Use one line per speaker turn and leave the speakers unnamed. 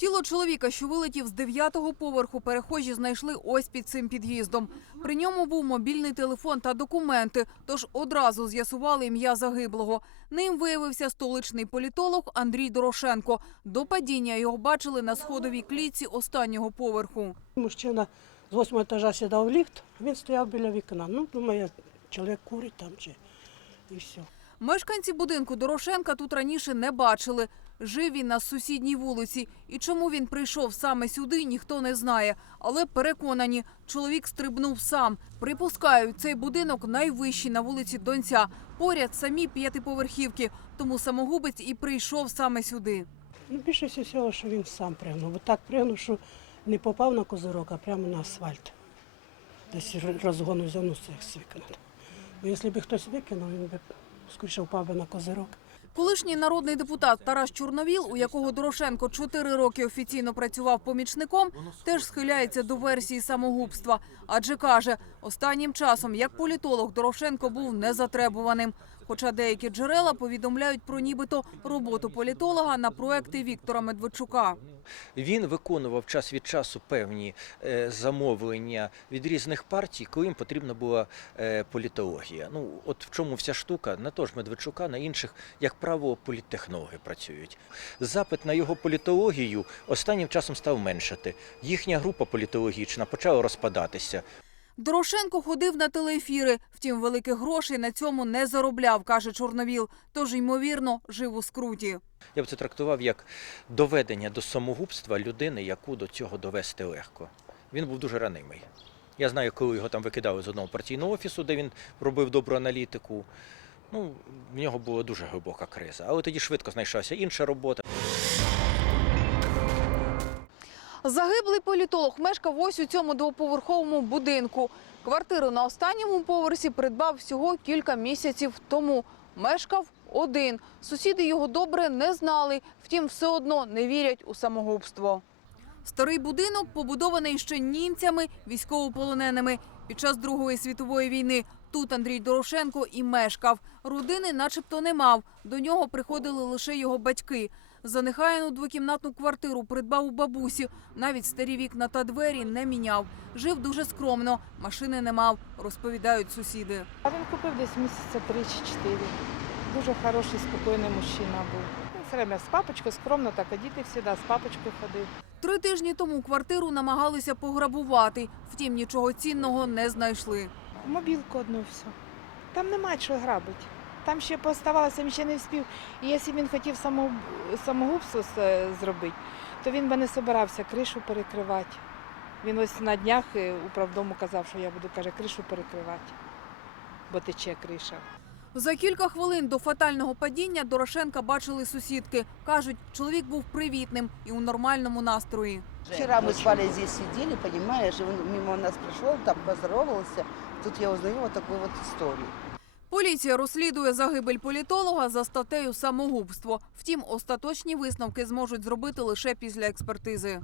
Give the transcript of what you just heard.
Тіло чоловіка, що вилетів з дев'ятого поверху, перехожі знайшли ось під цим під'їздом. При ньому був мобільний телефон та документи, тож одразу з'ясували ім'я загиблого. Ним виявився столичний політолог Андрій Дорошенко. До падіння його бачили на сходовій клітці останнього поверху.
Мужчина з восьмого етажа сідав в ліфт, він стояв біля вікна. Ну, думаю, чоловік курить там чи і все.
Мешканці будинку Дорошенка тут раніше не бачили. Жив він на сусідній вулиці. І чому він прийшов саме сюди, ніхто не знає. Але переконані, чоловік стрибнув сам. Припускають, цей будинок найвищий на вулиці Донця. Поряд самі п'ятиповерхівки. Тому самогубець і прийшов саме сюди.
Ну, більше всього, що він сам пригнув. Бо так пригнув, що не попав на козирок, а прямо на асфальт. Десь розгону взяв ну, вікна. Бо якщо б хтось викинув, він би скоріше впав би на козирок.
Колишній народний депутат Тарас Чорновіл, у якого Дорошенко чотири роки офіційно працював помічником, теж схиляється до версії самогубства. Адже каже, останнім часом, як політолог, Дорошенко був незатребуваним. Хоча деякі джерела повідомляють про нібито роботу політолога на проекти Віктора Медведчука.
Він виконував час від часу певні е, замовлення від різних партій, коли їм потрібна була е, політологія. Ну, от в чому вся штука, на то ж Медведчука, на інших, як правило, політтехнологи працюють. Запит на його політологію останнім часом став меншати. Їхня група політологічна почала розпадатися.
Дорошенко ходив на телеефіри, втім великих грошей на цьому не заробляв, каже Чорновіл. Тож, ймовірно, жив у скруті.
Я б це трактував як доведення до самогубства людини, яку до цього довести легко. Він був дуже ранимий. Я знаю, коли його там викидали з одного партійного офісу, де він робив добру аналітику. Ну, в нього була дуже глибока криза. Але тоді швидко знайшлася інша робота.
Загиблий політолог мешкав ось у цьому двоповерховому будинку. Квартиру на останньому поверсі придбав всього кілька місяців тому. Мешкав один. Сусіди його добре не знали, втім, все одно не вірять у самогубство. Старий будинок побудований ще німцями, військовополоненими під час Другої світової війни. Тут Андрій Дорошенко і мешкав. Родини начебто не мав. До нього приходили лише його батьки. Занехаяну двокімнатну квартиру придбав у бабусі. Навіть старі вікна та двері не міняв. Жив дуже скромно, машини не мав, розповідають сусіди.
А він купив десь місяця три чи чотири. Дуже хороший, спокійний мужчина був. Все время з папочкою, скромно так, а діти завжди з папочкою ходив.
Три тижні тому квартиру намагалися пограбувати. Втім, нічого цінного не знайшли.
Мобілку одну все. Там немає чого грабити. Там ще поставалося, він ще не встиг. І якщо він хотів самогубство зробити, то він би не собирався кришу перекривати. Він ось на днях е, управдому казав, що я буду каже, кришу перекривати, бо тече криша.
За кілька хвилин до фатального падіння Дорошенка бачили сусідки. Кажуть, чоловік був привітним і у нормальному настрої.
Вчера мы с Валей здесь сидели, понимаешь, и он мимо нас пришел, там поздоровался. Тут я узнаю вот такую вот историю.
Поліція розслідує загибель політолога за статтею самогубство. Втім, остаточні висновки зможуть зробити лише після експертизи.